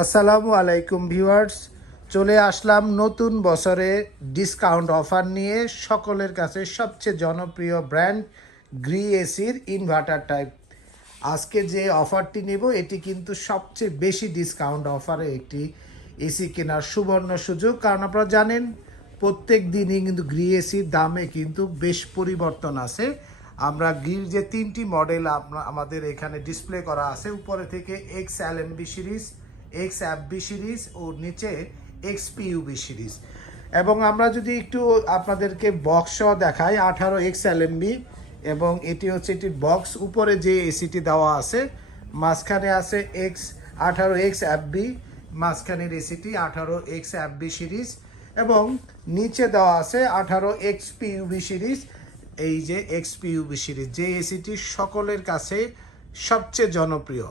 আসসালামু আলাইকুম ভিউয়ার্স, চলে আসলাম নতুন বছরে ডিসকাউন্ট অফার নিয়ে। সকলের কাছে সবচেয়ে জনপ্রিয় ব্র্যান্ড গ্রি এসির ইনভার্টার টাইপ। আজকে যে অফারটি নেব এটি কিন্তু সবচেয়ে বেশি ডিসকাউন্ট অফারে একটি এসি কেনার সুবর্ণ সুযোগ। কারণ আপনারা জানেন প্রত্যেক দিনই কিন্তু গ্রি এসির দামে কিন্তু বেশ পরিবর্তন আছে। আমরা গ্রির যে তিনটি মডেল আমাদের এখানে ডিসপ্লে করা আছে, উপরে থেকে X LMB series, X FB series ও নিচে এক্স পিইউবি সিরিজ। এবং আমরা যদি একটু আপনাদেরকে বক্স দেখাই, 18 XLMB এবং এটি হচ্ছে এটির বক্স। উপরে যে এসিটি দেওয়া আছে, মাঝখানে আছে X18 XFB, মাঝখানের এসিটি 18 XFB সিরিজ, এবং নিচে দেওয়া আছে 18 XPUB সিরিজ। এই যে XPUB সিরিজ, যে এসিটি সকলের কাছে সবচেয়ে জনপ্রিয়।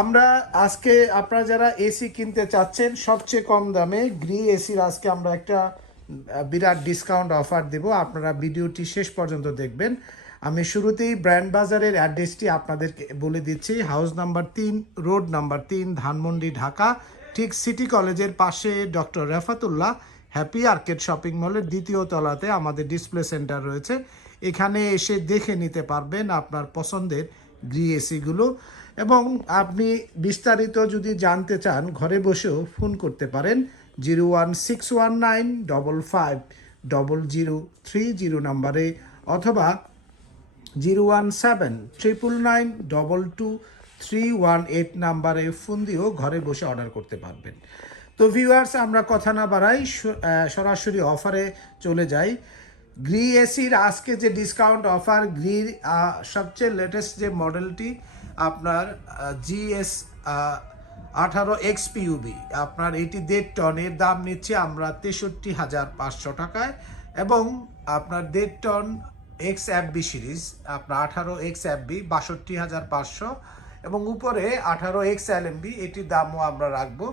আমরা আজকে আপনারা যারা এসি কিনতে চাচ্ছেন সবচেয়ে কম দামে গ্রি এসির আজকে আমরা একটা বিরাট ডিসকাউন্ট অফার দেব। আপনারা ভিডিওটি শেষ পর্যন্ত দেখবেন। আমি শুরুতেই ব্র্যান্ড বাজারের অ্যাড্রেসটি আপনাদেরকে বলে দিচ্ছি। House number 3, road number 3, Dhanmondi, Dhaka. ঠিক সিটি কলেজের পাশে doctor Refatullah happy arcade shopping মলের দ্বিতীয় তলাতে আমাদের ডিসপ্লে সেন্টার রয়েছে। এখানে এসে দেখে নিতে পারবেন আপনার পছন্দের গ্রি এসিগুলো। এবং আপনি বিস্তারিত যদি জানতে চান ঘরে বসেও ফোন করতে পারেন 01619550030 নাম্বারে, অথবা 01799922318 নাম্বারে ফোন দিয়েও ঘরে বসে অর্ডার করতে পারবেন। তো ভিউয়ার্স, আমরা কথা না বাড়াই সরাসরি অফারে চলে যাই। গ্রি এসির আজকে যে ডিসকাউন্ট অফার, গ্রির সবচেয়ে লেটেস্ট যে মডেলটি আপনার GS 18 XPUB, আপনার এটি 1.5 টনের দাম নিচ্ছে আমরা 63,500 টাকায়। এবং আপনার 1.5 টন XFB সিরিজ আপনার 18 XFB 62,500, এবং উপরে 18 XLMB এটির দামও আমরা রাখবো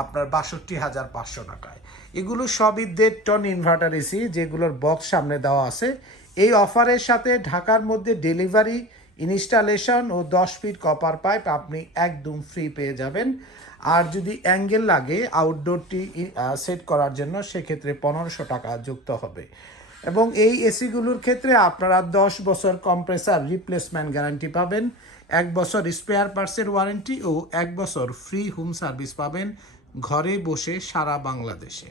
আপনার 62,500 টাকায়। এগুলো সবই 1.5 টন ইনভার্টার এসি, যেগুলোর বক্স সামনে দেওয়া আছে। এই অফারের সাথে ঢাকার মধ্যে ডেলিভারি, ইনস্টলেশন ও 10 ফিট কপার পাইপ আপনি একদম ফ্রি পেয়ে যাবেন। আর যদি অ্যাঙ্গেল লাগে আউটডোরটি সেট করার জন্য, সেক্ষেত্রে 1500 টাকা যুক্ত হবে। এবং এই এসিগুলোর ক্ষেত্রে আপনারা 10 বছর কম্প্রেসার রিপ্লেসমেন্ট গ্যারান্টি পাবেন, 1 বছর স্পেয়ার পার্টসের ওয়ারেন্টি ও 1 বছর ফ্রি হোম সার্ভিস পাবেন ঘরে বসে সারা বাংলাদেশে।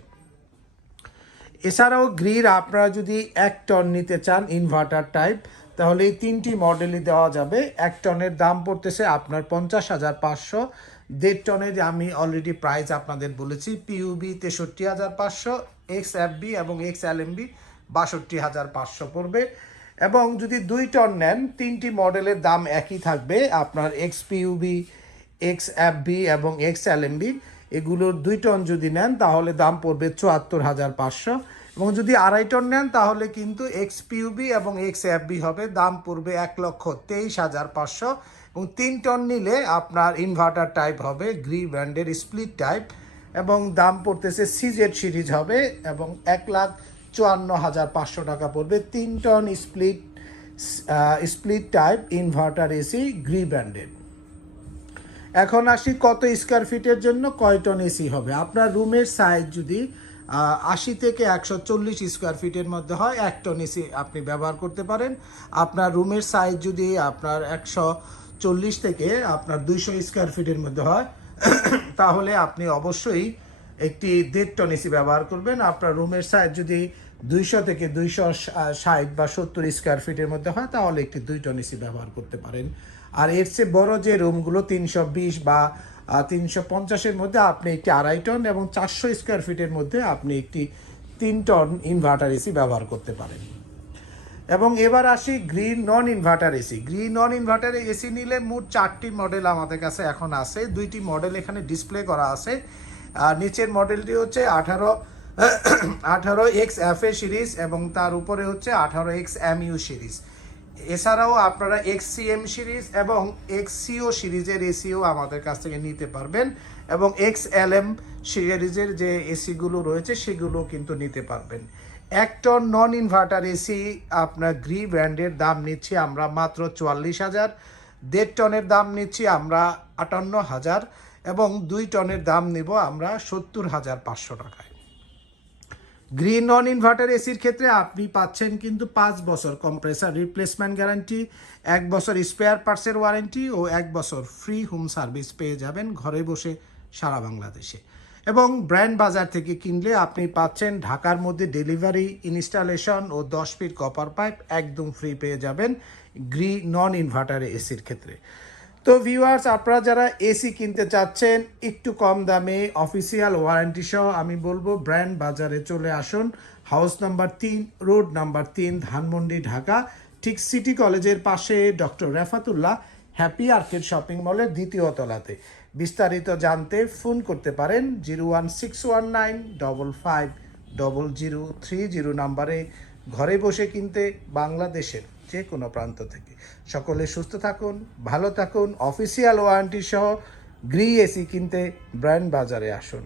এছাড়াও গ্রির আপনারা যদি 1 টন নিতে চান ইনভার্টার টাইপ, তাহলে এই 3টি মডেলই দেওয়া যাবে। 1 টনের দাম পড়তেছে আপনার 50,500। 1.5 টনের আমি অলরেডি প্রাইস আপনাদের বলেছি। পিইউবি 63,500, XFB এবং XLMB 62,500 পড়বে। এবং যদি 2 টন নেন, 3টি মডেলের দাম একই থাকবে আপনার XPUB, XFB এবং XLMB। এগুলোর 2 টন যদি নেন তাহলে দাম পড়বে 74,500, এবং যদি 2.5 টন নেন তাহলে কিন্তু XPUB এবং XFB হবে, দাম পড়বে 1,23,500। এবং 3 টন নিলে আপনার ইনভার্টার টাইপ হবে গ্রি ব্র্যান্ডের স্প্লিট টাইপ, এবং দাম পড়তেছে CZ সিরিজ হবে, এবং 1,54,500 টাকা পড়বে 3 ton split type inverter AC Gree ব্র্যান্ডের। এখন আসি কত স্কোয়ার ফিটের জন্য কয় টন এসি হবে। আপনার রুমের সাইজ যদি 80 থেকে 140 স্কোয়ার ফিটের মধ্যে হয়, 1 টন এসি আপনি ব্যবহার করতে পারেন। আপনার রুমের সাইজ যদি আপনার 140 থেকে আপনার 200 স্কোয়ার ফিটের মধ্যে হয়, তাহলে আপনি অবশ্যই একটি 1.5 টন এসি ব্যবহার করবেন। আপনার রুমের সাইজ যদি 200 থেকে 260 বা 70 স্কোয়ার ফিটের মধ্যে হয়, তাহলে একটি 2 টন এসি ব্যবহার করতে পারেন। আর এর চেয়ে বড় যে রুমগুলো 320 বা 350-এর মধ্যে, আপনি একটি 2.5 টন, এবং 400 স্কোয়ার ফিটের মধ্যে আপনি একটি 3 টন ইনভার্টার এসি ব্যবহার করতে পারেন। এবং এবার আসি গ্রিন নন ইনভার্টার এসি। গ্রিন নন ইনভার্টার এসি নিলে মোট 4টি মডেল আমাদের কাছে এখন আছে। 2টি মডেল এখানে ডিসপ্লে করা আছে। আর নিচের মডেলটি হচ্ছে 18 XFA সিরিজ, এবং তার উপরে হচ্ছে 18 XMU সিরিজ। এছাড়াও আপনারা XCM সিরিজ এবং XCO সিরিজের এসিও আমাদের কাছ থেকে নিতে পারবেন, এবং XLM সিরিজের যে এসিগুলো রয়েছে সেগুলো কিন্তু নিতে পারবেন। 1 টন নন ইনভার্টার এসি আপনার গ্রি ব্র্যান্ডের দাম নিচ্ছি আমরা মাত্র 44,000। 1.5 টনের দাম নিচ্ছি আমরা 58,000, এবং 2 টনের দাম নেব আমরা 70,500 টাকায়। গ্রিন নন ইনভার্টার এসির ক্ষেত্রে আপনি পাচ্ছেন কিন্তু 5 বছর কম্প্রেসার রিপ্লেসমেন্ট গ্যারান্টি, 1 বছর স্পেয়ার পার্টসের ওয়ারেন্টি ও 1 বছর ফ্রি হোম সার্ভিস পেয়ে যাবেন ঘরে বসে সারা বাংলাদেশে। এবং ব্র্যান্ড বাজার থেকে কিনলে আপনি পাচ্ছেন ঢাকার মধ্যে ডেলিভারি, ইনস্টলেশন ও 10 ফিট কপার পাইপ একদম ফ্রি পেয়ে যাবেন গ্রিন নন ইনভার্টার এসির ক্ষেত্রে। তো ভিউয়ার্স, আপনারা যারা এসি কিনতে চাচ্ছেন একটু কম দামে অফিসিয়াল ওয়ারেন্টি সহ, আমি বলবো ব্র্যান্ড বাজারে চলে আসুন। House number 3, road number 3, Dhanmondi, Dhaka. ঠিক সিটি কলেজের পাশে doctor Refatullah happy arcade shopping মলের 2য় তলাতে। বিস্তারিত জানতে ফোন করতে পারেন 01619550030 নাম্বারে। ঘরে বসে কিনতে বাংলাদেশের যে কোনো প্রান্ত থেকে। সকলে সুস্থ থাকুন, ভালো থাকুন। অফিসিয়াল ওয়ারেন্টি সহ গ্রি এসি কিনতে ব্র্যান্ড বাজারে আসুন।